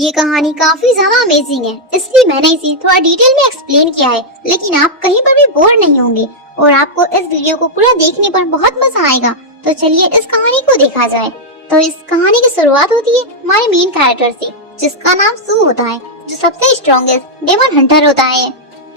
ये कहानी काफी ज्यादा अमेजिंग है, इसलिए मैंने इसे थोड़ा डिटेल में एक्सप्लेन किया है, लेकिन आप कहीं पर भी बोर नहीं होंगे और आपको इस वीडियो को पूरा देखने पर बहुत मजा आएगा। तो चलिए इस कहानी को देखा जाए। तो इस कहानी की शुरुआत होती है हमारे मेन कैरेक्टर से, जिसका नाम सू होता है, जो सबसे स्ट्रॉन्गेस्ट डेमन हंटर होता है।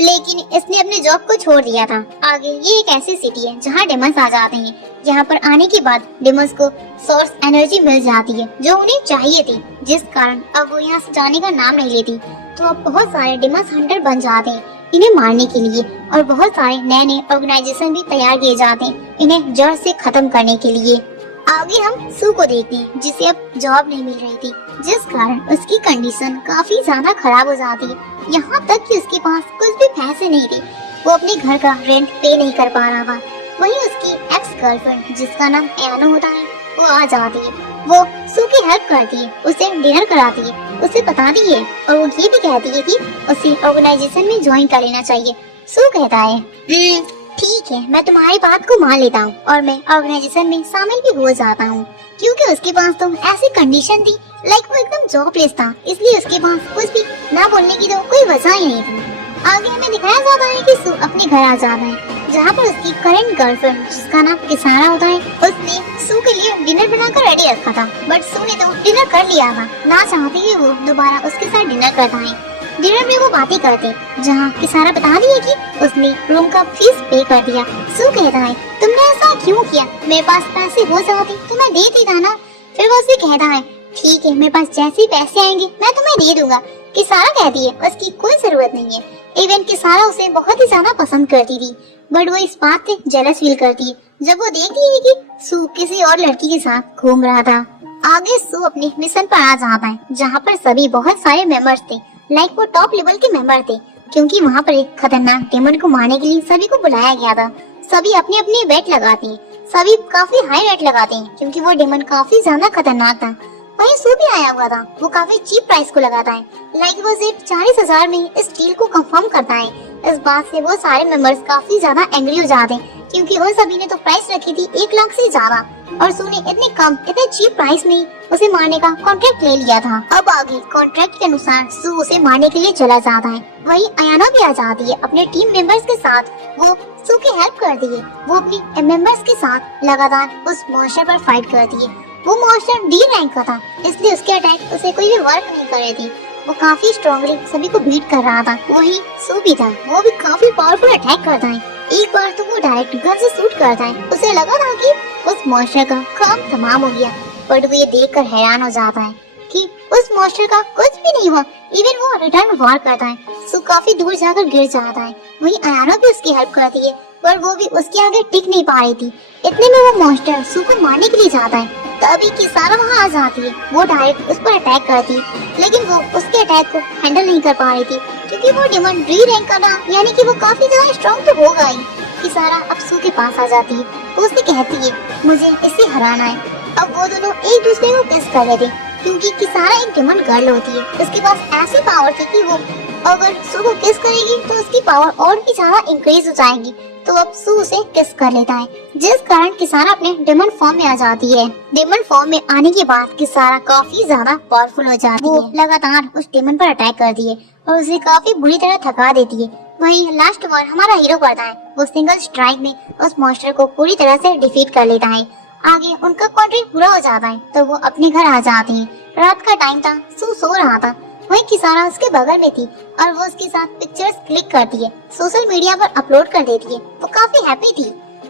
लेकिन इसने अपने जॉब को छोड़ दिया था। आगे ये एक ऐसी सिटी है जहाँ डेमंस आ जाते हैं। यहाँ पर आने के बाद डेमंस को सोर्स एनर्जी मिल जाती है जो उन्हें चाहिए थी, जिस कारण अब वो यहाँ से जाने का नाम नहीं लेती। तो अब बहुत सारे डेमंस हंटर बन जाते हैं इन्हें मारने के लिए, और बहुत सारे नए नए ऑर्गेनाइजेशन भी तैयार किए जाते हैं इन्हें जड़ से खत्म करने के लिए। आगे हम सू को देखते हैं, जिसे अब जॉब नहीं मिल रही थी, जिस कारण उसकी कंडीशन काफी ज्यादा खराब हो जाती है। यहाँ तक कि उसके पास कुछ भी पैसे नहीं थे, वो अपने घर का रेंट पे नहीं कर पा रहा था। वहीं उसकी एक्स गर्लफ्रेंड, जिसका नाम एनो होता है, वो आ जाती है। वो सू की हेल्प करती है, उसे डिनर कराती है, उसे बताती है और वो ये भी कहती है कि उसे ऑर्गेनाइजेशन में ज्वाइन कर लेना चाहिए। सू कहता है ठीक है, मैं तुम्हारी बात को मान लेता हूँ और मैं ऑर्गेनाइजेशन में शामिल भी हो जाता हूँ, क्योंकि उसके पास तो ऐसी कंडीशन थी, लाइक वो एकदम जॉबलेस था, इसलिए उसके पास कुछ भी ना बोलने की तो कोई वजह ही नहीं थी। आगे हमें दिखाया जाता है कि सू अपने घर आ जाता है, जहाँ पर उसकी करंट गर्लफ्रेंड, जिसका नाम किसारा होता है, उसने सू के लिए डिनर बनाकर रेडी रखा था। बट सू ने तो डिनर कर लिया था, ना चाहते ही वो दोबारा उसके साथ डिनर करता है। डिनर में वो बातें करते, जहाँ किसारा बता दिया कि उसने रूम का फीस पे कर दिया। सू कहता है तुमने ऐसा क्यों किया, मेरे पास पैसे हो जाते तो मैं देती था ना। फिर वो उसे कहता है ठीक है, मेरे पास जैसे पैसे आएंगे मैं तुम्हें दे दूंगा। किसारा कहती है उसकी कोई जरूरत नहीं है। इवन किसारा उसे बहुत ही ज्यादा पसंद करती थी, बट वो इस बात से जेलस फील करती है जब वो देखती है कि सू किसी और लड़की के साथ घूम रहा था। आगे सू अपने मिशन पर आ जाता है, जहाँ पर सभी बहुत सारे मेंबर्स थे, लाइक वो टॉप लेवल के मेंबर थे, क्योंकि वहाँ पर एक खतरनाक डेमन को मारने के लिए सभी को बुलाया गया था। सभी अपने अपने बेट लगाते हैं, सभी काफी हाई रेट लगाते हैं, क्योंकि वो डेमन काफी ज्यादा खतरनाक था। वहीं सू भी आया हुआ था, वो काफी चीप प्राइस को लगाता है, लाइक वो सिर्फ 40,000 में इस डील को कंफर्म करता है। इस बात से वो सारे मेंबर्स काफी ज्यादा एंग्री हो जाते हैं, क्योंकि उन सभी ने तो प्राइस रखी थी 1 लाख से ज्यादा, और सू ने इतने कम इतने चीप प्राइस में उसे मारने का कॉन्ट्रैक्ट ले लिया था। अब आगे कॉन्ट्रैक्ट के अनुसार सू उसे मारने के लिए चला जाता है। वहीं अयाना भी आ जाती है अपने टीम मेंबर्स के साथ, वो सू की हेल्प करती है। वो अपनी मेंबर्स के साथ लगातार उस मॉन्स्टर पर फाइट करती है। वो मॉन्स्टर डी रैंक का था, इसलिए उसके अटैक उसे कोई भी वर्क नहीं कर रही थी। वो काफी स्ट्रॉन्गली सभी को बीट कर रहा था। वही सू भी था, वो भी काफी पावरफुल अटैक करता है। एक बार तो वो डायरेक्ट गन से शूट करता है। उसे लगा था कि उस मॉन्स्टर का काम तमाम हो गया, बट वो ये देखकर हैरान हो जाता है कि उस मॉन्स्टर का कुछ भी नहीं हुआ। इवन वो रिटर्न वार करता है। सू काफी दूर जाकर गिर जाता है। वहीं अयाना भी उसकी हेल्प करती है, पर वो भी उसके आगे टिक नहीं पा रही थी। इतने में वो मॉन्स्टर सू को मारने के लिए जाता है, तभी किसारा वहाँ आ जाती है। वो डायरेक्ट उस पर अटैक करती है, लेकिन वो उसके अटैक को हैंडल नहीं कर पा रही थी, क्योंकि वो डेमन डी रैंक का था, यानी कि वो काफी ज्यादा स्ट्रॉन्ग तो होगा ही। किसारा अब सू के पास आ जाती है, तो उससे कहती है मुझे इसे हराना है। अब वो दोनों एक दूसरे को किस कर रहे थे, क्योंकि किसारा एक डेमन गर्ल होती है, उसके पास ऐसी पावर थी कि वो अगर सू को किस करेगी तो उसकी पावर और भी ज्यादा इंक्रीज हो जाएगी। तो अब सू उसे किस कर लेता है, जिस कारण किसारा अपने डेमन फॉर्म में आ जाती है। डेमन फॉर्म में आने के बाद किसारा काफी ज्यादा पावरफुल हो जाती है। वो लगातार उस डेमन पर अटैक करती है और उसे काफी बुरी तरह थका देती है। वहीं लास्ट वार हमारा हीरो करता है, वो सिंगल स्ट्राइक में उस मॉन्स्टर को पूरी तरह से डिफीट कर लेता है। आगे उनका कॉन्ट्रैक्ट पूरा हो जाता है, तो वो अपने घर आ जाते हैं। रात का टाइम था, सू सो रहा था। वहीं किसारा उसके बगल में थी और वो उसके साथ पिक्चर्स क्लिक करती है, सोशल मीडिया पर अपलोड कर देती है। वो काफी हैप्पी थी।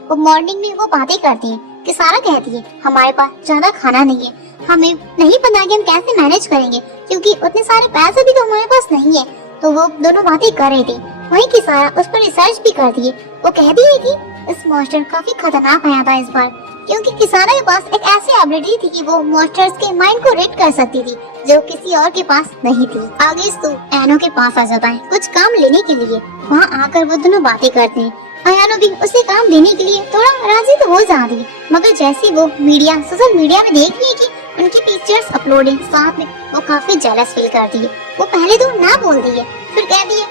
वो मॉर्निंग में वो बातें करती है। किसारा कहती है हमारे पास ज्यादा खाना नहीं है, हमें नहीं पता कि हम कैसे मैनेज करेंगे, क्योंकि उतने सारे पैसे भी तो हमारे पास नहीं है। तो वो दोनों बातें कर रहे थे। वहीं किसारा उस पर रिसर्च भी करती है। वो कहती है कि इस मॉन्स्टर काफी खतरनाक आया था इस बार, क्योंकि किसारा के पास एक ऐसी एबिलिटी थी कि वो मॉन्स्टर्स के माइंड को रीड कर सकती थी, जो किसी और के पास नहीं थी। आगे सू एनो के पास आ जाता है कुछ काम लेने के लिए। वहाँ आकर वो दोनों बातें करते हैं। अयानो भी उसे काम देने के लिए थोड़ा राजी तो हो जाती है, मगर जैसे वो सोशल मीडिया में देखती है कि उनकी पिक्चर्स अपलोड है साथ में, वो काफी जेलस फील करती है। वो पहले तो ना बोलती है, फिर कहती है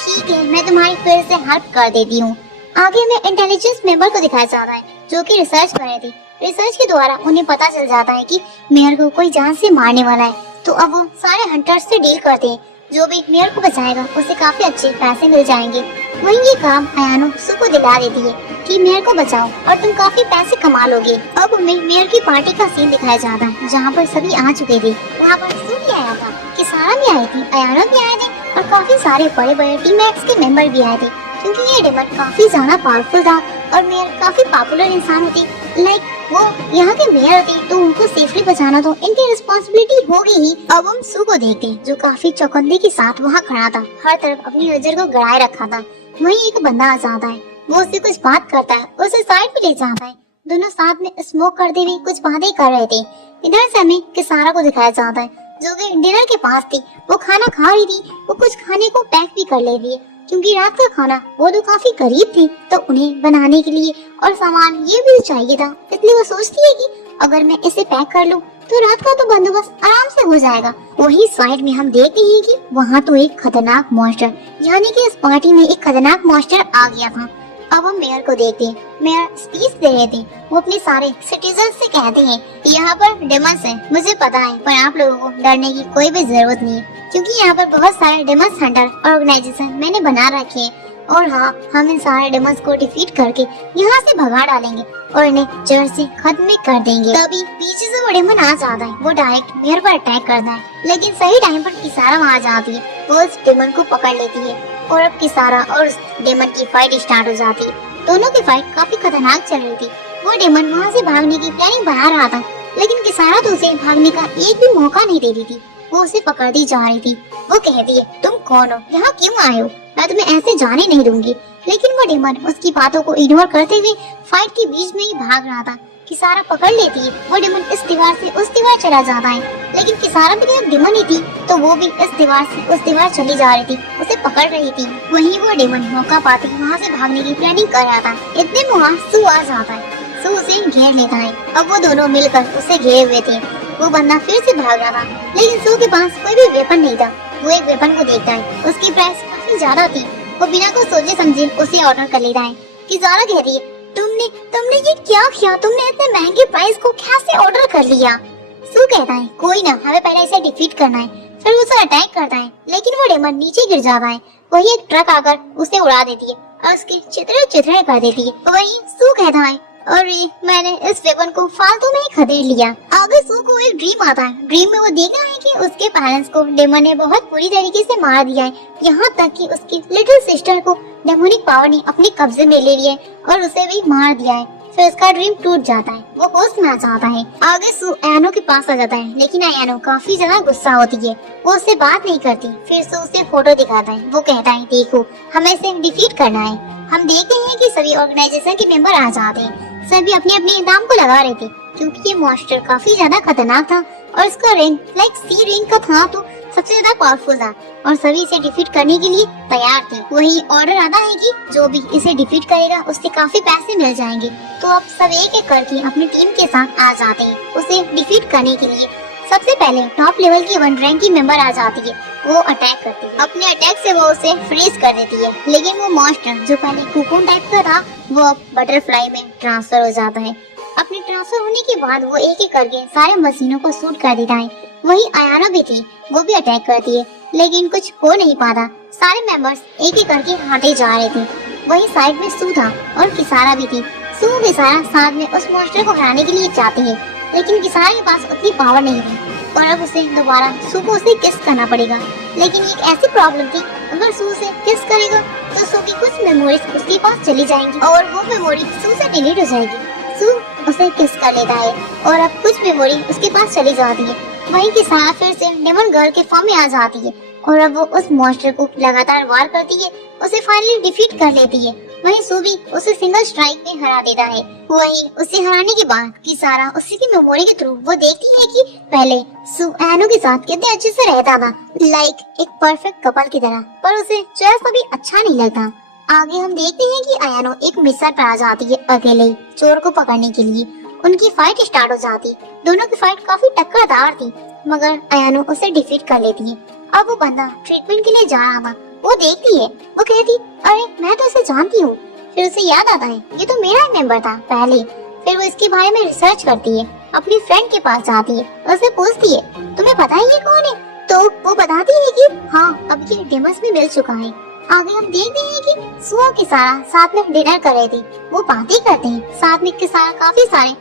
ठीक है, मैं तुम्हारी फिर से हेल्प कर देती हूँ। आगे हमें इंटेलिजेंस मेंबर को दिखाया जाता है, जो कि रिसर्च कर रहे थे। रिसर्च के द्वारा उन्हें पता चल जाता है कि मेयर को कोई जान से मारने वाला है, तो अब वो सारे हंटर्स से डील करते हैं। जो भी मेयर को बचाएगा उसे काफी अच्छे पैसे मिल जाएंगे। वहीं ये काम अयानो सू को दिला देती है कि मेयर को बचाओ और तुम काफी पैसे कमा लोगे। अब हमें मेयर की पार्टी का सीन दिखाया जाता है जहाँ पर सभी आ चुके थे। वहाँ पर सू भी आया था, किसारा भी आई थी, अयानो भी आए थे और काफी सारे बड़े बड़े टीम एक्स के मेंबर भी आए थे, क्योंकि ये डेमन काफी ज्यादा पावरफुल था और मेयर काफी पॉपुलर इंसान होती। लाइक वो यहाँ के मेयर होती तो उनको सेफली बचाना तो इनकी रिस्पॉन्सिबिलिटी होगी ही। अब हम सू को देखते हैं जो काफी चौकन्ने के साथ वहाँ खड़ा था, हर तरफ अपनी नजर को गड़ाए रखा था। वहीं एक बंदा आ जाता है, वो उससे कुछ बात करता है, उसे साइड पे ले जाता है। दोनों साथ में स्मोक करते हुए कुछ बातें कर रहे थे। इधर से हमें किसारा को दिखाया जाता है जो कि डिनर के पास थी। वो खाना खा रही थी, वो कुछ खाने को पैक भी कर ले रही है, क्योंकि रात का खाना वो तो काफी करीब थी तो उन्हें बनाने के लिए और सामान ये भी चाहिए था। इसलिए वो सोचती है कि अगर मैं इसे पैक कर लूं तो रात का तो बंदोबस्त आराम से हो जाएगा। वही साइड में हम देखते हैं कि वहाँ तो एक खतरनाक मॉन्स्टर, यानी कि इस पार्टी में एक खतरनाक मॉन्स्टर आ गया था। अब हम मेयर को देखते हैं। मेयर स्पीच दे रहे थे। वो अपने सारे सिटीजन से कहते हैं यहाँ पर डेमंस है, मुझे पता है, पर आप लोगों को डरने की कोई भी जरूरत नहीं है, क्योंकि यहाँ पर बहुत सारे डेमंस हंटर ऑर्गेनाइजेशन मैंने बना रखे हैं। और हाँ, हम इन सारे डेमंस को डिफीट करके यहाँ से भगा डालेंगे और इन्हें जड़ से खत्म भी कर देंगे। तभी पीछे से वो डेमन आ जाता है, वो डायरेक्ट मेयर पर अटैक करता है, लेकिन सही टाइम पर किसारा वहाँ जाती है। वो उस डेमन को पकड़ लेती है और अब किसारा और उस डेमन की फाइट स्टार्ट हो जाती है। दोनों की फाइट काफी खतरनाक चल रही थी। वो डेमन वहाँ से भागने की प्लानिंग बना रहा था, लेकिन किसारा तो उसे भागने का एक भी मौका नहीं दे रही थी। वो उसे पकड़ती जा रही थी। वो कहती है, तुम कौन हो, यहाँ क्यों आए हो, मैं तुम्हें ऐसे जाने नहीं दूंगी। लेकिन वो डेमन उसकी बातों को इग्नोर करते हुए फाइट के बीच में ही भाग रहा था। किसारा पकड़ लेती है। वो डेमन इस दीवार से उस दीवार चला जाता है, लेकिन किसारा भी एक डेमन ही थी तो वो भी इस दीवार से उस दीवार चली जा रही थी, उसे पकड़ रही थी। वहीं वो डेमन मौका पाते वहाँ से भागने की प्लानिंग कर रहा था। इतने में वहाँ सू आ जाता है। सू उसे घेर लेता है। अब वो दोनों मिलकर उसे घेरे हुए थे। वो बंदा फिर से भाग रहा था, लेकिन सू के पास कोई भी वेपन नहीं था। वो एक वेपन को देखता है, उसकी प्राइस काफी ज्यादा थी। वो बिना कुछ सोचे समझे उसे ऑर्डर कर लेता है। किसारा कह रही है, तुमने ये क्या किया, तुमने इतने महंगे प्राइस को कैसे ऑर्डर कर लिया। सू कहता है, कोई ना, हमें पहले इसे डिफीट करना है। फिर उसे अटैक करता है, लेकिन वो डेमन नीचे गिर जाता है। वही एक ट्रक आकर उसे उड़ा देती है और उसके चिथड़े चिथड़े कर देती है। वही सू कहता है, अरे मैंने इस वेपन को फालतू में ही खरीद लिया। आगे सू को एक ड्रीम आता है। ड्रीम में वो देखता है कि उसके पेरेंट्स को डेमन ने बहुत बुरी तरीके से मार दिया है, यहाँ तक कि उसकी लिटिल सिस्टर को डेमोनिक पावर ने अपने कब्जे में ले लिया है और उसे भी मार दिया है। फिर उसका ड्रीम टूट जाता है। वो होश में आ जाता है। आगे सू अयानो के पास आ जाता है, लेकिन अयानो काफी ज्यादा गुस्सा होती है। वो उससे बात नहीं करती। फिर सू उसे फोटो दिखाता है। वो कहता है, देखो, हमें इसे डिफीट करना है। हम देखते हैं कि सभी ऑर्गेनाइजेशन के मेंबर आ जाते हैं। सभी अपने अपने दाम को लगा रहे थे, क्योंकि ये मॉन्स्टर काफी ज्यादा खतरनाक था और इसका रैंक लाइक सी रैंक का था तो सबसे ज्यादा पावरफुल था और सभी इसे डिफीट करने के लिए तैयार थे। वही ऑर्डर आता है कि जो भी इसे डिफीट करेगा उससे काफी पैसे मिल जाएंगे। तो अब सब एक एक करके अपनी टीम के साथ आ जाते हैं उसे डिफीट करने के लिए। सबसे पहले टॉप लेवल की 1 रैंक की मेंबर आ जाती है। वो अटैक करती है। अपने अटैक से वो उसे फ्रीज कर देती है, लेकिन वो मॉन्स्टर जो पहले कुकुन टाइप का था वो अब बटरफ्लाई में ट्रांसफर हो जाता है। अपने ट्रांसफर होने के बाद वो एक एक करके सारे मशीनों को शूट कर देता है। वही अयाना भी थी, वो भी अटैक करती है, लेकिन कुछ हो नहीं पाता। सारे मेंबर्स एक एक करके हटे जा रहे थे। वही साइड में सू था और किसारा भी थी। सू किसारा साथ में उस मॉन्स्टर को हराने के लिए जाते हैं, लेकिन किसारा के पास उतनी पावर नहीं थी और अब उसे दोबारा सू को उसे किस करना पड़ेगा। लेकिन एक ऐसी प्रॉब्लम थी, अगर सू से किस करेगा तो सू की कुछ मेमोरीज उसके पास चली जाएंगी और वो मेमोरी सू से डिलीट हो जाएगी। सू उसे किस कर लेता है और अब कुछ मेमोरी उसके पास चली जाती है। वहीं किसारा फिर से डेमन गर्ल के फॉर्म में आ जाती है और अब वो उस मॉन्स्टर को लगातार वार करती है, उसे फाइनली डिफीट कर लेती है। वहीं सू भी उसे सिंगल स्ट्राइक में हरा देता है। वहीं उसे हराने के बाद किसारा उसी की मेमोरी के थ्रू वो देखती है कि पहले सू अयानो के साथ कितने अच्छे से रहता था, लाइक एक परफेक्ट कपल की तरह, पर उसे चॉइस कभी अच्छा नहीं लगता। आगे हम देखते हैं कि अयानो एक मिशन पर आ जाती है अकेले ही चोर को पकड़ने के लिए। उनकी फाइट स्टार्ट हो जाती। दोनों की फाइट काफी टक्करदार थी, मगर अयानो उसे डिफीट कर लेती है। अब वो बंदा ट्रीटमेंट के लिए जा रहा था। वो देखती है, वो कहती, अरे मैं तो इसे जानती हूँ। फिर उसे याद आता है ये तो मेरा ही मेंबर था पहले। फिर वो इसके बारे में रिसर्च करती है अपनी फ्रेंड के पास जाती है, उससे पूछती है तुम्हें पता है ये कौन है? तो वो बताती है कि हाँ, अब ये डेमस में मिल चुका है। आगे हम देखते हैं कि सू और किसारा साथ में डिनर कर रहे थे। वो पार्टी करते हैं, साथ में किसारा काफी सारे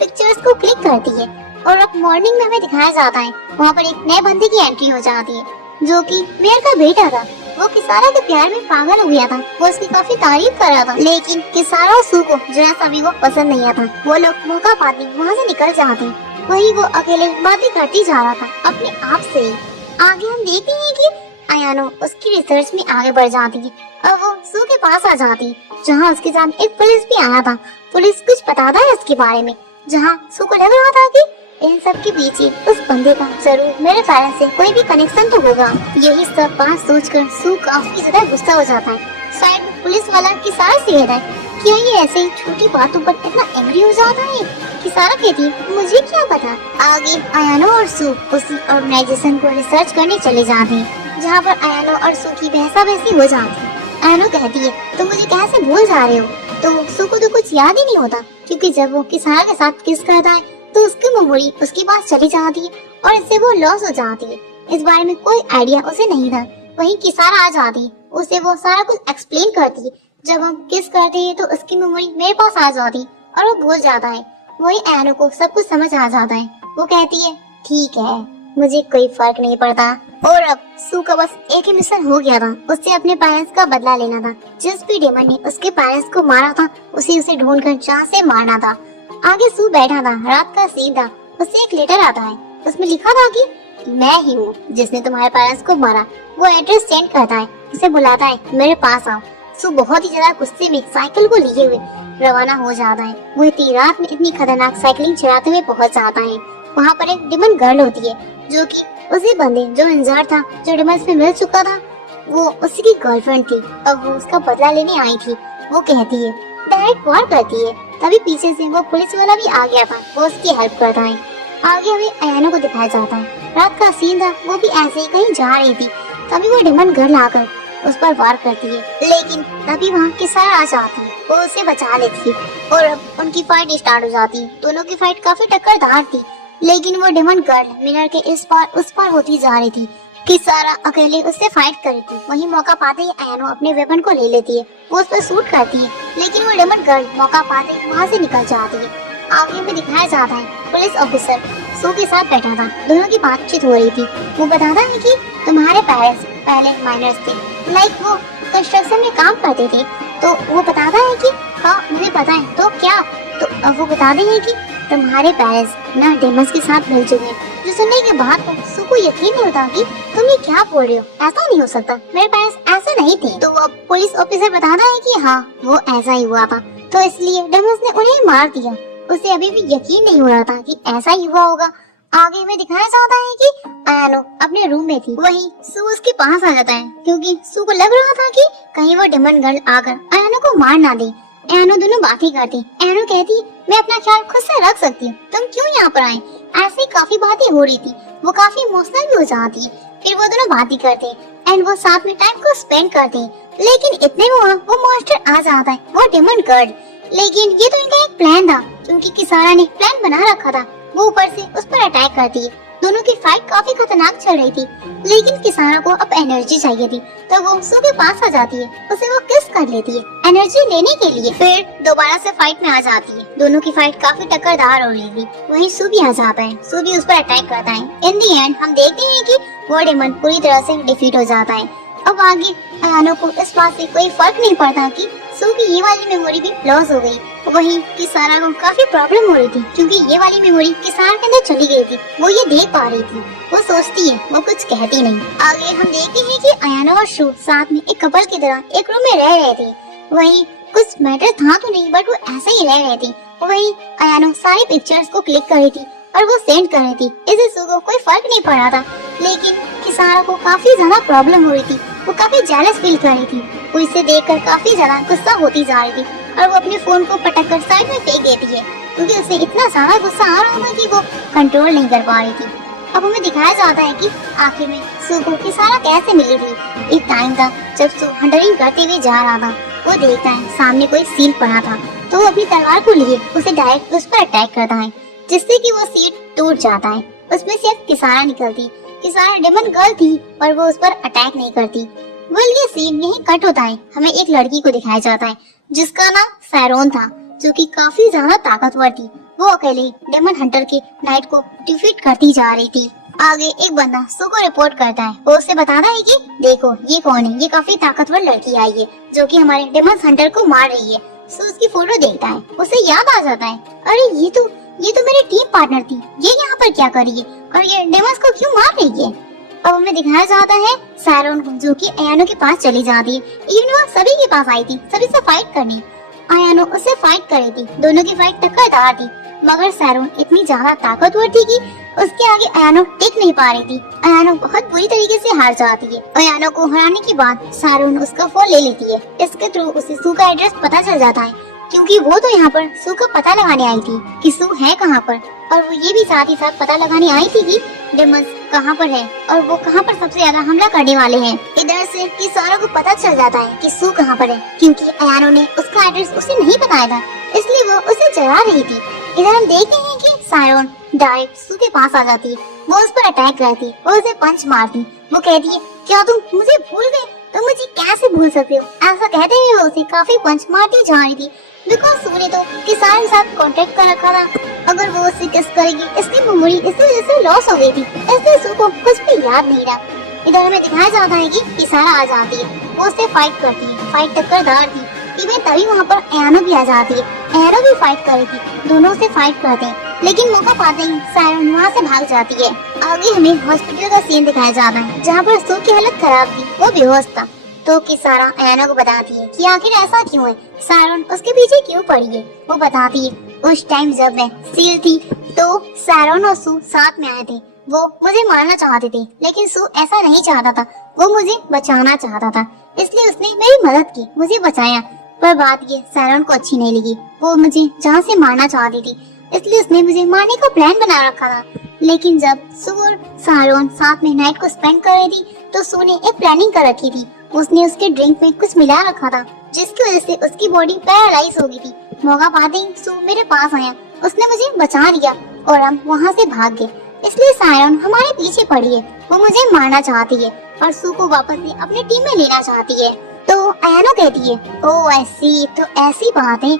पिक्चर्स को क्लिक करती है और अब मॉर्निंग में हमें दिखाया जाता है वहाँ पर एक नए बंदे की एंट्री हो जाती है जो कि मेयर का बेटा था। वो किसारा के प्यार में पागल हो गया था, वो उसकी काफी तारीफ कर रहा था, लेकिन किसारा और सू को जरा सभी को पसंद नहीं आता। वो लोग मौका पाते वहाँ से निकल जाते हैं। वही वो अकेले बातें करती जा रहा था अपने आप से ही। आगे हम देखते हैं कि अयानो उसकी रिसर्च में आगे बढ़ जाती है। अब वो सू के पास आ जाती है जहाँ उसके साथ एक पुलिस भी आया था। पुलिस कुछ बताता है उसके बारे में, जहाँ सू को लग रहा था कि इन सब के पीछे उस बंदे का जरूर मेरे पेरेंट्स से कोई भी कनेक्शन तो होगा। यही सब बात सोचकर सू काफी ज्यादा गुस्सा हो जाता है। शायद पुलिस वाला किसारा से कहता है क्या ये ऐसे ही छोटी बातों पर इतना एंग्री हो जाता है? किसारा कहती है मुझे क्या पता। आगे अयानो और सू उसी ऑर्गेनाइजेशन को रिसर्च करने चले जाते हैं जहाँ पर अयानो और सू की बहसा-बहसी हो जाती है। अयानो कहती है तुम मुझे कैसे भूल जा रहे हो? तो सू को तो कुछ याद ही नहीं होता, क्योंकि जब वो किसारा के साथ किस करता है तो उसकी मेमोरी उसके पास चली जाती है और इससे वो लॉस हो जाती है। इस बारे में कोई आइडिया उसे नहीं था। वहीं किसारा आ जाती है, उसे वो सारा कुछ एक्सप्लेन करती है। जब हम किस करते हैं तो उसकी मेमोरी मेरे पास आ जाती है और वो भूल जाता है। वही अयानो को सब कुछ समझ आ जाता है। वो कहती है ठीक है, मुझे कोई फर्क नहीं पड़ता। और अब सू का बस एक ही मिशन हो गया था, उससे अपने पेरेंट्स का बदला लेना था। जिस भी डेमन ने उसके पेरेंट्स को मारा था उसे ढूंढकर जान से मारना था। आगे सू बैठा था, रात का सीन था। उससे एक लेटर आता है, उसमें लिखा था कि मैं ही हूँ जिसने तुम्हारे पेरेंट्स को मारा। वो एड्रेस सेंड करता है, उसे बुलाता है मेरे पास आओ। सू बहुत ही ज्यादा गुस्से में साइकिल को लिए हुए रवाना हो जाता है। वो इतनी रात में इतनी खतरनाक साइकिलिंग चलाते हुए पहुंच जाता है। वहाँ पर एक डिमन गर्ल होती है जो कि उसी बंदे जो इंजर्ड था, जो डिमन में मिल चुका था, वो उसी की गर्लफ्रेंड थी। अब वो उसका बदला लेने आई थी। वो कहती है डायरेक्ट वॉर करती है। तभी पीछे से वो पुलिस वाला भी आ गया था, वो उसकी हेल्प करता है। आगे हमें अयानो को दिखाया जाता है, रात का सीन था। वो भी ऐसे ही कहीं जा रही थी, तभी वो डिमन गर्ल आकर उस पर वार करती है, लेकिन तभी वहाँ किसारा आ जाती है, वो उसे बचा लेती है और अब उनकी फाइट स्टार्ट हो जाती है। दोनों की फाइट काफी टक्करदार थी, लेकिन वो डिमन गर्ल मिरर के इस पार उस पार होती जा रही थी। किसारा अकेले उससे फाइट करी थी। वहीं मौका पाते ही अयानो अपने वेपन को ले लेती है, वो उस पर शूट करती है, लेकिन वो डिमन गर्ल मौका पाते ही वहाँ से निकल जाती है। आगे में दिखाया जाता है पुलिस ऑफिसर सू के साथ बैठा था, दोनों की बातचीत हो रही थी। वो बताता है कि तुम्हारे पेरेंट्स पहले माइनर्स थे, लाइक वो कंस्ट्रक्शन में काम करते थे। तो वो बताता है कि हाँ मुझे पता है। तो क्या? तो अब वो बताते हैं कि तुम्हारे पेरेंट्स ना डेमस के साथ मिल चुके हैं। जो सुनने के बाद तो सू को यकीन नहीं होता कि तुम ये क्या बोल रहे हो, ऐसा नहीं हो सकता, मेरे पेरेंट्स ऐसे नहीं थे। तो अब पुलिस ऑफिसर बताता है कि हाँ वो ऐसा ही हुआ था, तो इसलिए डेमस ने उन्हें मार दिया। उसे अभी भी यकीन नहीं हो रहा था कि ऐसा ही हुआ होगा। आगे में दिखाया जाता है कि अयानो अपने रूम में थी, वहीं सू उसके पास आ जाता है, क्योंकि सू को लग रहा था कि कहीं वो डेमन गर्ल आकर अयानो को मार ना दे। अयानो दोनों बातें करती। अयानो कहती मैं अपना ख्याल खुद से रख सकती हूँ, तुम क्यों यहाँ पर आए? ऐसे काफी बातें हो रही थी, वो काफी इमोशनल भी हो जाती है। फिर वो दोनों बातें करते एंड वो साथ में टाइम को स्पेंड करते हैं। लेकिन इतने में वो मॉन्स्टर आ जाता है, वो डेमन गर्ल। लेकिन ये तो इनका एक प्लान था, क्योंकि किसारा ने प्लान बना रखा था। वो ऊपर से उस पर अटैक करती है। दोनों की फाइट काफी खतरनाक चल रही थी, लेकिन किसारा को अब एनर्जी चाहिए थी, तो वो सू के पास आ जाती है, उसे वो किस कर लेती है एनर्जी लेने के लिए। फिर दोबारा से फाइट में आ जाती है। दोनों की फाइट काफी टक्करदार हो रही थी। वहीं सू भी आ जाता है, सू भी उस पर अटैक करता है। इन दी एंड हम देखते हैं कि वो डेमन पूरी तरह से डिफीट हो जाता है। अब आगे अयानो को इस बात से कोई फर्क नहीं पड़ता कि सू की ये वाली मेमोरी भी लॉस हो गई। वहीं किसारा को काफी प्रॉब्लम हो रही थी, क्योंकि ये वाली मेमोरी किसारा के अंदर चली गई थी। वो ये देख पा रही थी, वो सोचती है, वो कुछ कहती नहीं। आगे हम देखते हैं कि अयानो और शू साथ में एक कपल की तरह एक रूम में रह रहे थे। वहीं कुछ मैटर था तो नहीं, बट वो ऐसे ही रह रहे थे। वहीं अयानो सारी पिक्चर्स को क्लिक कर रही थी और वो सेंड कर रही थी। इससे सू को कोई फर्क नहीं पड़ रहा था, लेकिन किसारा को काफी ज्यादा प्रॉब्लम हो रही थी। वो काफी जेलस फील कर रही थी। वो इसे देखकर काफी ज्यादा गुस्सा होती जा रही थी और वो अपने फोन को पटक कर साइड में फेंक देती है, क्योंकि उसे इतना ज्यादा गुस्सा आ रहा था कि वो कंट्रोल नहीं कर पा रही थी। अब हमें दिखाया जाता है कि आखिर में सू को किसारा कैसे मिली थी। एक टाइम था जब सू हंटरिंग करते हुए जा रहा था। वो देखता है सामने कोई सील पड़ा था, तो वो अपनी तलवार को लिए उसे डायरेक्ट उस पर अटैक करता है, जिससे कि वो सीट टूट जाता है। उसमें से एक किसारा निकलती। किसारा डेमन गर्ल थी पर वो उस पर अटैक नहीं करती। वेल ये सीन यहीं कट होता है। हमें एक लड़की को दिखाया जाता है जिसका नाम सैरोन था, जो कि काफी ज्यादा ताकतवर थी। वो अकेले डेमन हंटर के नाइट को डिफीट करती जा रही थी। आगे एक बंदा सू को रिपोर्ट करता है। वो उसे बताता है कि देखो ये कौन है, ये काफी ताकतवर लड़की आई है जो कि हमारे डेमन हंटर को मार रही है। सू उसकी फोटो देखता है, उसे याद आ जाता है, अरे ये तो मेरी टीम पार्टनर थी, ये यहाँ पर क्या कर रही है और ये डेमन्स को क्यों मार रही है। अब हमें दिखाया जाता है सैरोन को, जो कि अयानो के पास चली जाती है। इवन वो सभी के पास आई थी, सभी से फाइट करने। अयानो उससे फाइट कर रही थी, दोनों की फाइट टक्करदार थी, मगर सैरोन इतनी ज्यादा ताकतवर थी कि उसके आगे अयानो टिक नहीं पा रही थी। अयानो बहुत बुरी तरीके से हार जाती है। अयानो को हराने के बाद सैरोन उसका फोन ले लेती है। इसके थ्रू उसे सू का एड्रेस पता चल जाता है, क्योंकि वो तो यहाँ पर सू का पता लगाने आई थी कि सू है कहाँ पर, और वो ये भी साथ ही साथ पता लगाने आई थी कि डेमन्स कहाँ पर है और वो कहाँ पर सबसे ज्यादा हमला करने वाले हैं। इधर से किसारा को पता चल जाता है कि सू कहाँ पर है, क्योंकि अयानो ने उसका एड्रेस उसे नहीं बताया था, इसलिए वो उसे जला रही थी। इधर हम देखते हैं कि सैरोन डायरेक्ट सू के पास आ जाती है। वो उस पर अटैक करती, वो उसे पंच मारती। वो कहती है क्या तुम मुझे भूल गए, तुम मुझे कैसे भूल सकते हो। ऐसा कहते हुए वो उसे काफी पंच मारती जा रही थी, बिकॉज सू ने तो किसान के साथ कॉन्टेक्ट कर रखा था। अगर वो उसे किस करेगी इसकी मेमोरी इस वजह से लॉस हो गई थी, इसलिए सू को कुछ भी याद नहीं रहा। इधर हमें दिखाया जाता है कि किसारा आ जाती है, वो उससे फाइट करती है। फाइट टक्करदार थी। इवन तभी वहाँ पर अयानो भी आ जाती है। अयानो भी फाइट कर रही थी, दोनों से फाइट करते हैं, लेकिन मौका पाते ही सैरोन वहाँ से भाग जाती है। आगे हमें हॉस्पिटल का सीन दिखाया जाता है, जहाँ पर सू की हालत खराब थी, वो बेहोश था। तो किसारा अयानो को बताती है कि आखिर ऐसा क्यों है, सैरोन उसके पीछे क्यों पड़ी है। वो बताती है उस टाइम जब मैं सील थी तो सैरोन और सू साथ में आए थे। वो मुझे मारना चाहते थे, लेकिन सू ऐसा नहीं चाहता था, वो मुझे बचाना चाहता था, इसलिए उसने मेरी मदद की, मुझे बचाया। पर बात ये सैरोन को अच्छी नहीं लगी, वो मुझे जहाँ से मारना चाहती थी, इसलिए उसने मुझे मारने का प्लान बना रखा था। लेकिन जब सू और सैरोन साथ में नाइट को स्पेंड कर रही थी तो सू ने एक प्लानिंग कर रखी थी। उसने उसके ड्रिंक में कुछ मिला रखा था, जिसकी वजह से उसकी बॉडी पैरालाइज हो गई थी। मौका पाते ही सू मेरे पास आया, उसने मुझे बचा लिया और हम वहाँ से भाग गए। इसलिए सैरोन हमारे पीछे पड़ी है, वो मुझे मारना चाहती है और सू को वापस से अपनी टीम में लेना चाहती है। तो अयानो कहती है ओ ऐसी तो ऐसी बात है।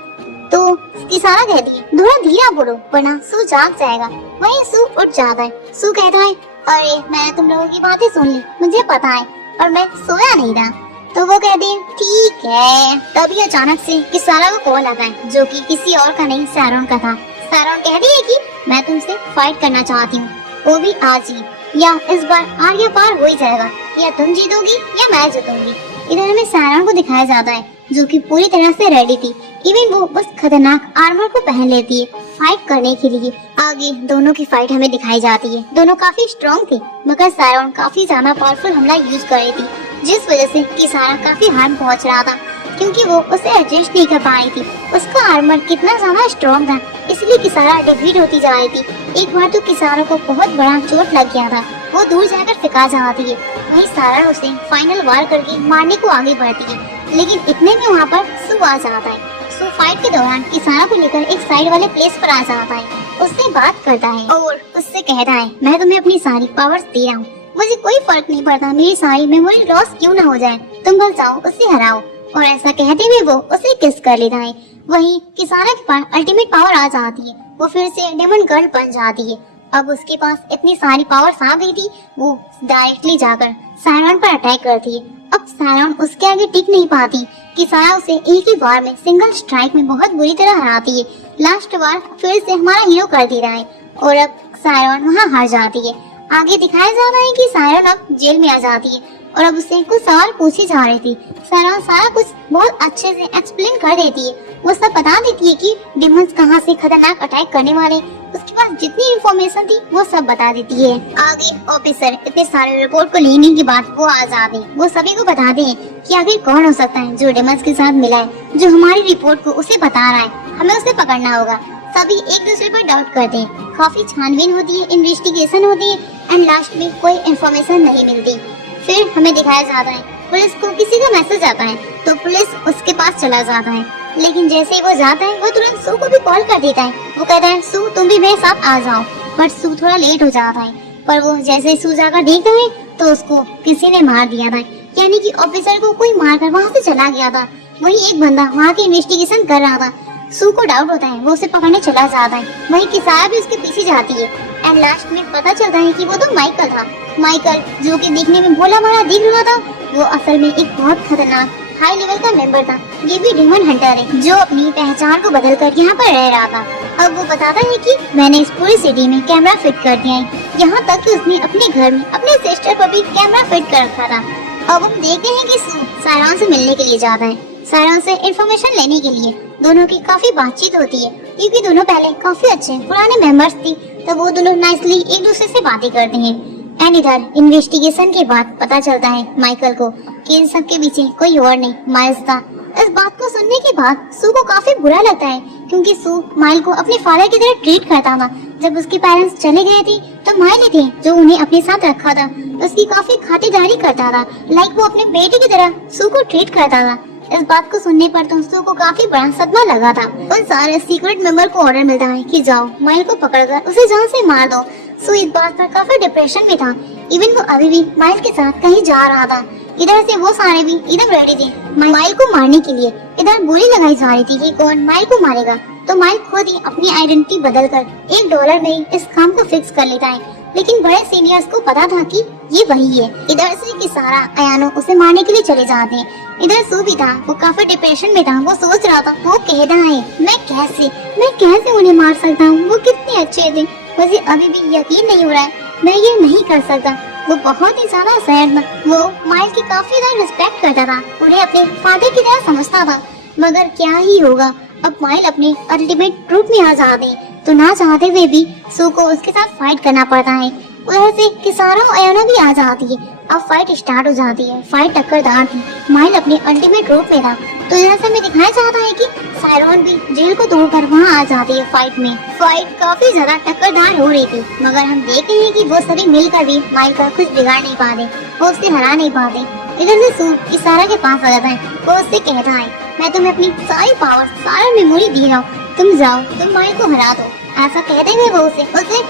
तो किसारा कहती है थोड़ा धीरा बोलो वरना सू जाग जाएगा। वहीं सू उठ जाता है। सू कहता है अरे मैंने तुम लोगों की बातें सुन ली, मुझे पता है, और मैं सोया नहीं था। तो वो कहती है ठीक है। तभी अचानक से किसारा को कॉल आता है, जो कि किसी और का नहीं सैरोन का था। सैरोन कहती है कि मैं तुमसे फाइट करना चाहती हूँ, वो भी आज ही, या इस बार आगे पार हो ही जाएगा, या तुम जीतोगी या मैं जीतूंगी। इधर हमें सैरोन को दिखाया जाता है, जो कि पूरी तरह से रेडी थी। इवन वो उस खतरनाक आर्मर को पहन लेती है फाइट करने के लिए। आगे दोनों की फाइट हमें दिखाई जाती है। दोनों काफी स्ट्रॉन्ग थे, मगर सैरोन काफी ज्यादा पावरफुल हमला यूज कर रही थी, जिस वजह से किसारा काफी हार्म पहुंच रहा था, क्योंकि वो उसे एडजस्ट नहीं कर पा रही थी। उसका आर्मर कितना ज्यादा स्ट्रॉन्ग था, इसलिए किसारा डिफीट होती जा रही थी। एक बार तो किसारा को बहुत बड़ा चोट लग गया था, वो दूर जाकर फेंका जाती है। वहीं सारा उसे फाइनल वार करके मारने को आगे बढ़ती है, लेकिन इतने में वहाँ पर सू आ जाता है। सू फाइट के दौरान किसारा को लेकर एक साइड वाले प्लेस पर आ जाता है, उससे बात करता है और उससे कहता है मैं तुम्हें अपनी सारी पावर्स दे रहा हूँ, मुझे कोई फर्क नहीं पड़ता मेरी सारी मेमोरी लॉस क्यों ना हो जाए, तुम बस जाओ उससे हराओ। और ऐसा कहते हुए वो उसे किस कर लेता है। वहीं किसारा के पास अल्टीमेट पावर आ जाती है, वो फिर से डेमन गर्ल बन जाती है। अब उसके पास इतनी सारी पावर्स आ गई थी, वो डायरेक्टली जाकर सैरोन पर अटैक करती है। अब सैरोन उसके आगे टिक नहीं पाती, किसारा उसे एक ही बार में सिंगल स्ट्राइक में बहुत बुरी तरह हराती है। लास्ट बार फिर से हमारा हीरो कर दे रहा है और अब सैरोन वहाँ हार जाती है। आगे दिखाया जा रहा है कि सैरोन अब जेल में आ जाती है और अब उससे कुछ सवाल पूछे जा रहे थे। सैरोन सारा कुछ बहुत अच्छे से एक्सप्लेन कर देती है, वो सब बता देती है कि डिमंस कहाँ से खतरनाक अटैक करने वाले, उसके पास जितनी इंफॉर्मेशन थी वो सब बता देती है। आगे ऑफिसर इतने सारे रिपोर्ट को लेने के बाद वो आ जाते हैं, वो सभी को बताते हैं कि आखिर कौन हो सकता है जो डिमंस के साथ मिला है, जो हमारी रिपोर्ट को उसे बता रहा है, हमें उसे पकड़ना होगा। सभी एक दूसरे पर डाउट करते हैं, काफी छानबीन होती है, इन्वेस्टिगेशन होती है एंड लास्ट में कोई इंफॉर्मेशन नहीं मिलती। फिर हमें दिखाया जाता है पुलिस को किसी का मैसेज आता है तो पुलिस उसके पास चला जाता है। लेकिन जैसे ही वो जाता है वो तुरंत सू को भी कॉल कर देता है। वो कहता है सू तुम भी मेरे साथ आ जाओ, बट सू थोड़ा लेट हो जाता है। पर वो जैसे ही सू जाकर देखता है तो उसको किसी ने मार दिया था, यानी कि ऑफिसर को कोई मारकर वहाँ से चला गया था। वहीं एक बंदा वहाँ की इन्वेस्टिगेशन कर रहा था। सू को डाउट होता है, वो उसे पकड़ने चला जाता है। वहीं किसारा भी उसके पीछे जाती है एंड लास्ट में पता चलता है कि वो तो माइकल था। माइकल जो कि दिखने में भोला भाला दिख रहा था, वो असल में एक बहुत खतरनाक हाई लेवल का मेंबर था। ये भी डेमन हंटर है जो अपनी पहचान को बदलकर यहाँ पर रह रहा था। अब वो बताता है कि मैंने इस पूरी सिटी में कैमरा फिट कर दिया है, यहाँ तक कि उसने अपने घर में अपने सिस्टर पर भी कैमरा फिट कर रखा था। अब हम देखते हैं कि सू सायरन से मिलने के लिए जाता है, सायरन से इंफॉर्मेशन लेने के लिए। दोनों की काफी बातचीत होती है क्योंकि दोनों पहले काफी अच्छे पुराने मेंबर्स थी, तब वो दोनों नाइसली एक दूसरे से बातें करते हैं। एंड इधर इन्वेस्टिगेशन के बाद पता चलता है माइकल को कि इन सब के पीछे कोई और नहीं माइल्स था। इस बात को सुनने के बाद सू को काफी बुरा लगता है क्योंकि सू माइल को अपने फादर की तरह ट्रीट करता था। जब उसके पेरेंट्स चले गए थे तो माइल ही थे जो उन्हें अपने साथ रखा था, उसकी काफी खातिरदारी करता था, लाइक वो अपने बेटे की तरह सू को ट्रीट करता था। इस बात को सुनने पर तो सू को काफी बड़ा सदमा लगा था। उन सारे सीक्रेट मेंबर को ऑर्डर मिलता है कि जाओ माइल को पकड़कर उसे जान से मार दो। सू इस बात पर काफी डिप्रेशन में था। इवन वो अभी भी माइल के साथ कहीं जा रहा था। इधर से वो सारे भी एकदम रेडी थे माइल को मारने के लिए। इधर बोली लगाई जा रही थी कि कौन माइल को मारेगा, तो माइल खुद ही अपनी आइडेंटिटी बदलकर $1 में ही इस काम को फिक्स कर लेता है। लेकिन बड़े सीनियर्स को पता था कि ये वही है। इधर से किसारा अयानो उसे मारने के लिए चले जाते हैं। इधर सू भी था, वो काफी डिप्रेशन में था। वो सोच रहा था, वो कह रहा है मैं कैसे उन्हें मार सकता हूँ, वो कितने अच्छे थे। मुझे अभी भी यकीन नहीं हो रहा है, मैं ये नहीं कर सकता। वो बहुत ही ज्यादा सैड था। वो माइल की काफी ज्यादा रिस्पेक्ट करता था, उन्हें अपने फादर की तरह समझता था। मगर क्या ही होगा, अब माइल अपने अल्टीमेट रूप में आ जाते हैं तो ना चाहते हुए भी सू को उसके साथ फाइट करना पड़ता है। उधर से किसारा और अयाना भी आ जाती है। अब फाइट स्टार्ट हो जाती है। फाइट टक्करदार थी, माइल अपने अल्टीमेट रूप में था। तो जैसे में दिखाया जाता है कि सायरन भी जेल को तोड़कर वहाँ आ जाती है फाइट में। फाइट काफी ज्यादा टक्करदार हो रही थी, मगर हम देखते हैं कि वो सभी मिलकर भी माइल का कुछ बिगाड़ नहीं पाते, वो उससे हरा नहीं पाते। इधर से सू किसारा के पास आ जाता है। वो उससे कहता है, मैं तुम्हें अपनी सारी पावर, सारा मेमोरी दे रहा हूँ, तुम जाओ, तुम माइल को हरा दो। ऐसा कहते हुए वो उसे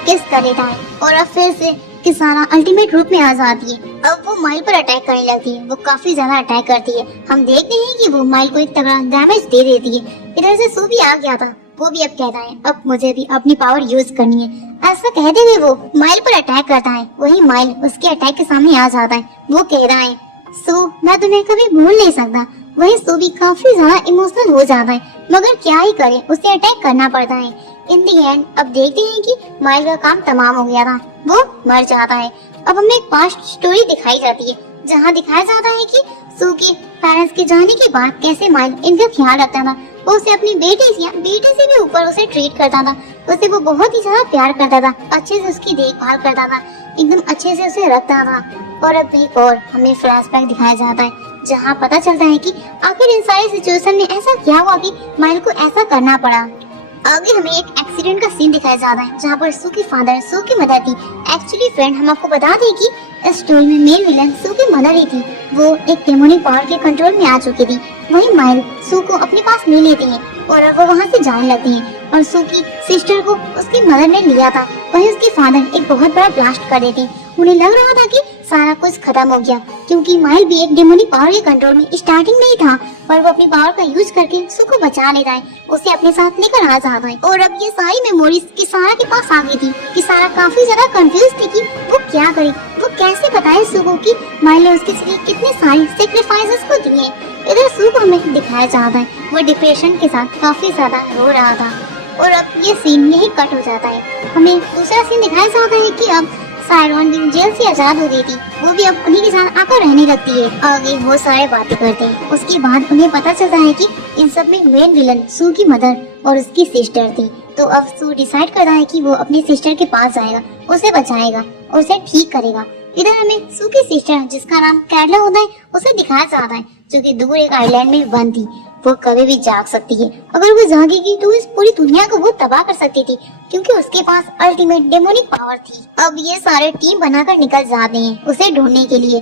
किस कर देता है और अब फिर से किसारा अल्टीमेट रूप में आ जाती है। अब वो माइल पर अटैक करने लगती है। वो काफी ज्यादा अटैक करती है। हम देखते हैं कि वो माइल को एक तगड़ा डैमेज दे देती है। इधर से सू भी आ गया था। वो भी अब कहता है, अब मुझे भी अपनी पावर यूज करनी है। ऐसा कहते हुए वो माइल पर अटैक करता है। वही माइल उसके अटैक के सामने आ जाता है। वो कह रहा है, सू मैं तुम्हें कभी भूल नहीं सकता। वही सू भी काफी ज्यादा इमोशनल हो जाता है, मगर क्या ही करे, उसे अटैक करना पड़ता है। इन दी एंड अब देखते हैं कि माइल का काम तमाम हो गया था, वो मर जाता है। अब हमें एक पास्ट स्टोरी दिखाई जाती है जहाँ दिखाया जाता है कि सू के पेरेंट्स के जाने के बाद कैसे माइल इनका ख्याल रखता था। वो उसे अपनी बेटे से भी ऊपर उसे ट्रीट करता था। उसे वो बहुत ही ज्यादा प्यार करता था, अच्छे से उसकी देखभाल करता था, एकदम अच्छे से उसे रखता था। और अब एक और हमें फ्लैशबैक दिखाया जाता है जहाँ पता चलता है कि आखिर इन सारी सिचुएशन में ऐसा क्या हुआ कि माइल को ऐसा करना पड़ा। आगे हमें एक एक्सीडेंट का सीन दिखाया जाता है जहाँ पर सू की फादर, सू की मदर थी। एक्चुअली फ्रेंड, हम आपको बता दें कि इस स्टोरी में मेन विलन सू की मदर ही थी। वो एक डेमोनिक पावर के कंट्रोल में आ चुकी थी। वही माइल सू को अपने पास ले लेती है और अब वो वहाँ से जाने लगती है और सू की सिस्टर को उसकी मदर ने लिया था। वही उसके फादर एक बहुत बड़ा ब्लास्ट कर देते हैं। उन्हें लग रहा था कि सारा कुछ खत्म हो गया क्योंकि माइल भी एक डेमोनिक पावर के कंट्रोल में स्टार्टिंग में ही था, पर वो अपनी पावर का यूज करके सू को बचा लेता है, उसे अपने साथ लेकर आ जाता है। और अब ये सारी मेमोरीज किसारा के पास आ गई थी। किसारा काफी ज्यादा कंफ्यूज थी कि वो क्या करे, वो कैसे बताए सू को कि माइल ने उसके लिए कितने सारे सेक्रीफाइसेस को दिए। इधर सू को हमें दिखाया जाता है, वो डिप्रेशन के साथ काफी ज्यादा रो रहा था। और अब ये सीन यही कट हो जाता है। हमें दूसरा सीन दिखाया जाता है कि अब सायरन भी जेल से आजाद हो गई थी। वो भी अब उन्हीं के साथ आकर रहने लगती है। आगे वो सारे बातें करते हैं। उसके बाद उन्हें पता चलता है कि इन सब में मेन विलन सू की मदर और उसकी सिस्टर थी। तो अब सू डिसाइड करता है कि वो अपनी सिस्टर के पास जाएगा, उसे बचाएगा और उसे ठीक करेगा। इधर हमें सू की सिस्टर, जिसका नाम कैडला होता है, उसे दिखाया जाता है, जो कि दूर एक आइलैंड में बंद थी। वो कभी भी जाग सकती है। अगर वो जागेगी तो इस पूरी दुनिया को वो तबाह कर सकती थी क्योंकि उसके पास अल्टीमेट डेमोनिक पावर थी। अब ये सारे टीम बनाकर निकल जाते हैं उसे ढूंढने के लिए।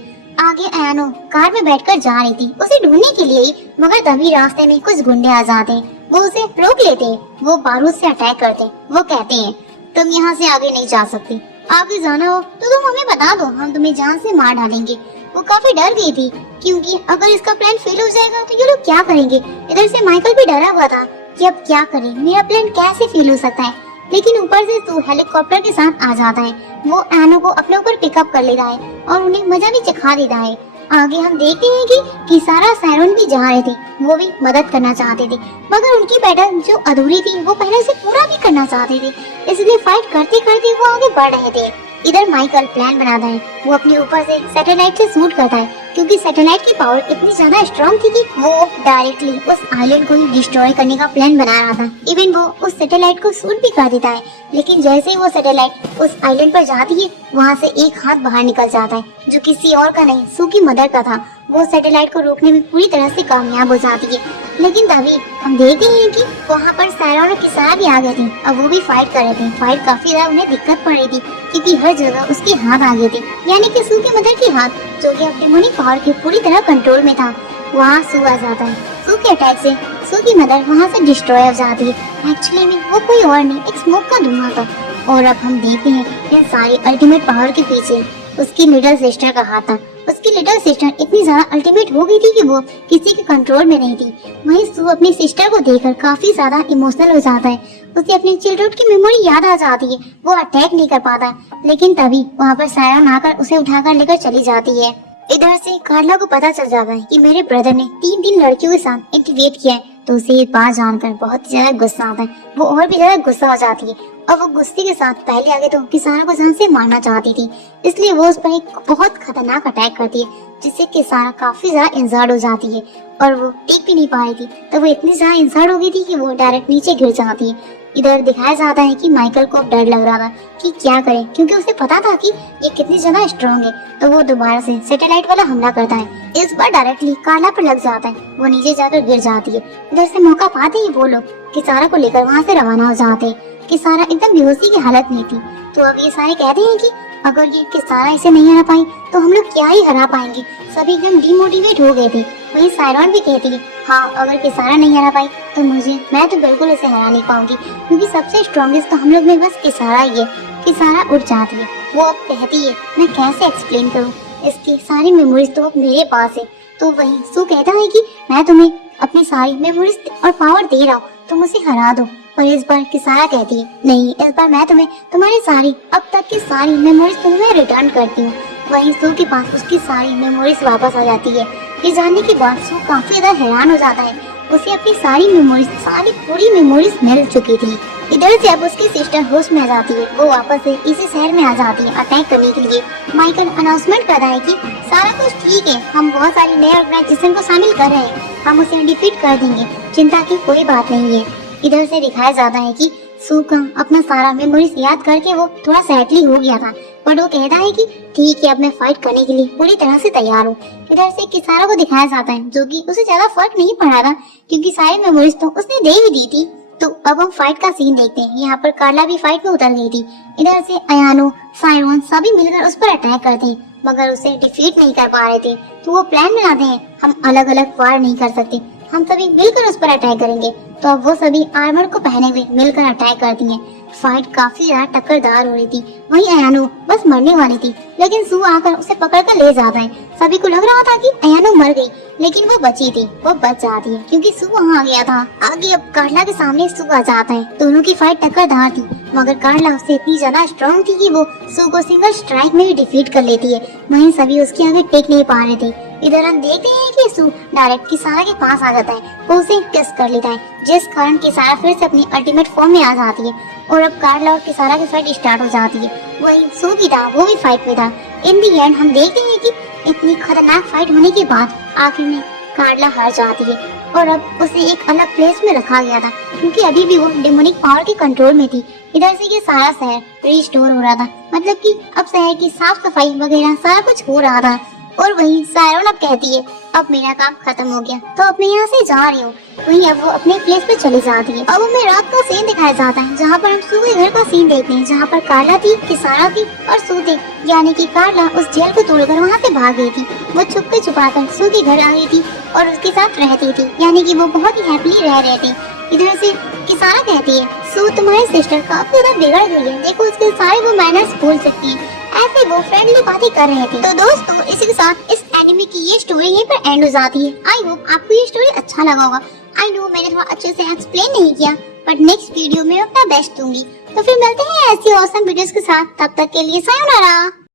आगे अयानो कार में बैठकर जा रही थी उसे ढूंढने के लिए ही, मगर तभी रास्ते में कुछ गुंडे आ जाते हैं। वो उसे रोक लेते हैं, वो बारूद से अटैक करते हैं। वो कहते हैं तुम यहाँ से आगे नहीं जा सकती, आगे जाना हो तो तुम हमें बता दो, हम तुम्हें जान से मार डालेंगे। वो काफी डर गई थी क्योंकि अगर इसका प्लान फेल हो जाएगा तो ये लोग क्या करेंगे। इधर से माइकल भी डरा हुआ था कि अब क्या करे, मेरा प्लान कैसे फेल हो सकता है। लेकिन ऊपर से तू हेलीकॉप्टर के साथ आ जाता है। वो एनो को अपने ऊपर पिकअप कर लेता है और उन्हें मजा भी चखा देता है। आगे हम देखते हैं कि किसारा सैरोन भी जा रहे थे, वो भी मदद करना चाहते थे, मगर उनकी बैटल जो अधूरी थी वो पहले से पूरा भी करना चाहते थे, इसलिए फाइट करते करते वो आगे बढ़ रहे थे। इधर माइकल प्लान बनाता है, वो अपने ऊपर से सैटेलाइट से शूट करता है क्योंकि सैटेलाइट की पावर इतनी ज्यादा स्ट्रॉन्ग थी कि वो डायरेक्टली उस आइलैंड को ही डिस्ट्रॉय करने का प्लान बना रहा था। इवन वो उस सैटेलाइट को शूट भी कर देता है, लेकिन जैसे ही वो सैटेलाइट उस आइलैंड पर जाती है वहाँ से एक हाथ बाहर निकल जाता है जो किसी और का नहीं सू की मदर का था। वो सैटेलाइट को रोकने में पूरी तरह से कामयाब हो जाती है। लेकिन तभी हम देखते हैं कि वहाँ पर सैरोन और किसारा भी आ गए थे। अब वो भी फाइट कर रहे थे। फाइट काफी ज्यादा उन्हें दिक्कत पड़ रही थी क्योंकि हर जगह उसके हाथ आ गए थे, यानी कि सू के मदर के हाथ, जो कि अपनी डेमोनिक पावर के पूरी तरह कंट्रोल में था। वहाँ सू आ जाता है। सू के अटैक से सू की मदर वहाँ से डिस्ट्रॉय हो जाती है। एक्चुअली में वो कोई और नहीं, एक स्मोक का धुआं था। और अब हम देखते हैं इन सारी अल्टीमेट पावर के पीछे उसकी लिटिल सिस्टर का हाथ था। उसकी लिटिल सिस्टर इतनी ज्यादा अल्टीमेट हो गई थी कि वो किसी के कंट्रोल में नहीं थी। वहीं सू अपनी सिस्टर को देखकर काफी ज्यादा इमोशनल हो जाता है। उसे अपनी चिल्ड्रहुड की मेमोरी याद आ जाती है। वो अटैक नहीं कर पाता, लेकिन तभी वहाँ पर सैरोन आकर उसे उठाकर लेकर चली जाती है। इधर से कार्ला को पता चल जाता है कि मेरे ब्रदर ने 3 लड़कियों के साथ इंटीग्रेट किया है, तो उसे ये बात जानकर बहुत ज्यादा गुस्सा आता है। वो और भी ज्यादा गुस्सा हो जाती है और वो गुस्से के साथ पहले आगे तो किसारा को जान से मारना चाहती थी, इसलिए वो उस पर एक बहुत खतरनाक अटैक करती है जिससे किसारा काफी ज्यादा इंजर्ड हो जाती है और वो टिक भी नहीं पा रही थी। तो वो इतनी ज्यादा इंजर्ड हो गई थी कि वो डायरेक्ट नीचे गिर जाती है। इधर दिखाया जाता है कि माइकल को अब डर लग रहा था कि क्या करे, क्योंकि उसे पता था कि ये कितनी ज्यादा स्ट्रॉन्ग है। तो वो दोबारा से सैटेलाइट वाला हमला करता है। इस बार डायरेक्टली कार्ला पर लग जाता है। वो नीचे जाकर गिर जाती है। इधर से मौका पाते ही वो लोग किसारा को लेकर वहाँ से रवाना हो जाते हैं। किसारा एकदम बेहोशी की हालत में थी। तो अब ये सारे कहते हैं कि अगर ये किसारा इसे नहीं हरा पाई तो हम लोग क्या ही हरा पाएंगे। सभी एकदम डिमोटिवेट हो गए थे। वहीं सैरोन भी कहती है हाँ, अगर किसारा नहीं हरा पाई तो मैं तो बिल्कुल इसे हरा नहीं पाऊंगी, क्योंकि सबसे स्ट्रॉन्गेस्ट तो हम लोग में बस किसारा ही है। किसारा उठ जाती है। वो अब कहती है मैं कैसे एक्सप्लेन करूँ, इसकी सारी मेमोरीज तो अब मेरे पास है। तो वही सू कहता है कि मैं तुम्हें अपनी सारी मेमोरीज और पावर दे रहा हूँ, तुम उसे हरा दो। पर इस बार किसारा कहती है नहीं, इस बार मैं तुम्हें तुम्हारी सारी अब तक की सारी मेमोरीज तुम्हें रिटर्न करती हूँ। वहीं सू के पास उसकी सारी मेमोरीज वापस आ जाती है। ये जानने के बाद सू काफी ज्यादा हैरान हो जाता है। उसे अपनी सारी मेमोरीज, सारी पूरी मेमोरीज मिल चुकी थी। इधर से अब उसकी सिस्टर होश में आ जाती है। वो वापस से इसी शहर में आ जाती है अटैक करने के लिए। माइकल अनाउंसमेंट करता है कि सारा कुछ ठीक है, हम बहुत सारी नए ऑर्गेनाइजेशन को शामिल कर रहे हैं, हम उसे डिफीट कर देंगे, चिंता की कोई बात नहीं है। इधर से दिखाया जाता है कि सू का अपना सारा मेमोरीज याद करके वो थोड़ा सैडली हो गया था, पर वो कहता है कि ठीक है, अब मैं फाइट करने के लिए पूरी तरह से तैयार हूँ। इधर से किसारा को दिखाया जाता है, जो कि उसे ज्यादा फर्क नहीं पड़ रहा था क्योंकि सारी मेमोरीज तो उसने दे ही दी थी। तो अब हम फाइट का सीन देखते हैं। यहाँ पर कार्ला भी फाइट में उतर गई थी। इधर से अयानो, सायरन सभी मिलकर उस पर अटैक करते हैं, मगर उसे डिफीट नहीं कर पा रहे थे। तो वो प्लान बनाते हैं हम अलग अलग वार नहीं कर सकते, हम सभी मिलकर उस पर अटैक करेंगे। तो अब वो सभी आर्मर को पहने हुए मिलकर अटैक करती हैं। फाइट काफी ज्यादा टक्करदार हो रही थी। वहीं अयानो बस मरने वाली थी, लेकिन सू आकर उसे पकड़कर ले जाता है। सभी को लग रहा था कि अयानो मर गई, लेकिन वो बची थी। वो बच जाती है क्योंकि सू वहाँ आ गया था। आगे अब कार्ला के सामने सू आ जाता है। दोनों की फाइट टक्करदार थी, मगर कार्ला उससे इतनी ज्यादा स्ट्रॉन्ग थी कि वो सू को सिंगल स्ट्राइक में भी डिफीट कर लेती है। वहीं सभी उसके आगे टिक नहीं पा रहे थे। इधर हम देखते हैं कि सू डायरेक्ट किसारा के पास आ जाता है। वो उसे किस कर लेता है, जिस कारण किसारा फिर से अपनी अल्टीमेट फॉर्म में आ जाती है और अब कार्ला और किसारा की फाइट स्टार्ट हो जाती है। वहीं सू भी था, वो भी फाइट में था। इन दी एंड हम देखते हैं कि इतनी खतरनाक फाइट होने के बाद आखिर में कार्ला हार जाती है और अब उसे एक अलग प्लेस में रखा गया था, क्योंकि अभी भी वो डेमोनिक पावर के कंट्रोल में थी। इधर से ये सारा शहर रिस्टोर हो रहा था, मतलब कि अब शहर की साफ सफाई वगैरह सारा कुछ हो रहा था। और वहीं सायरन अब कहती है अब मेरा काम खत्म हो गया, तो अब मैं यहाँ से जा रही हूँ। वहीं अब वो अपने प्लेस पे चली जाती है। अब हमें रात का सीन दिखाया जाता है, जहाँ पर हम सू के घर का सीन देखते हैं, जहाँ पर कार्ला थी, किसारा थी और सू थे। यानी कि कार्ला उस जेल को तोड़कर वहाँ से भाग गई थी। वो छुपके छुपाकर सू के घर आ गई थी और उसके साथ रहती थी, यानी कि वो बहुत ही हैप्पीली रह रहे थे। इधर से किसारा कहती है, सू तुम्हारी सिस्टर काफी ज्यादा बिगड़ गई है, देखो उसके सारे वो मैनर्स भूल सकती है। ऐसे वो फ्रेंडली बातें कर रहे थे। तो दोस्तों, इसी के साथ इस एनिमे की ये स्टोरी यहीं पर एंड हो जाती है। आई होप आपको ये स्टोरी अच्छा लगा होगा। आई नो मैंने थोड़ा अच्छे से एक्सप्लेन नहीं किया, बट नेक्स्ट वीडियो में अपना बेस्ट दूंगी। तो फिर मिलते हैं ऐसी ऑसम वीडियोस के साथ, तब तक के लिए सायोनारा।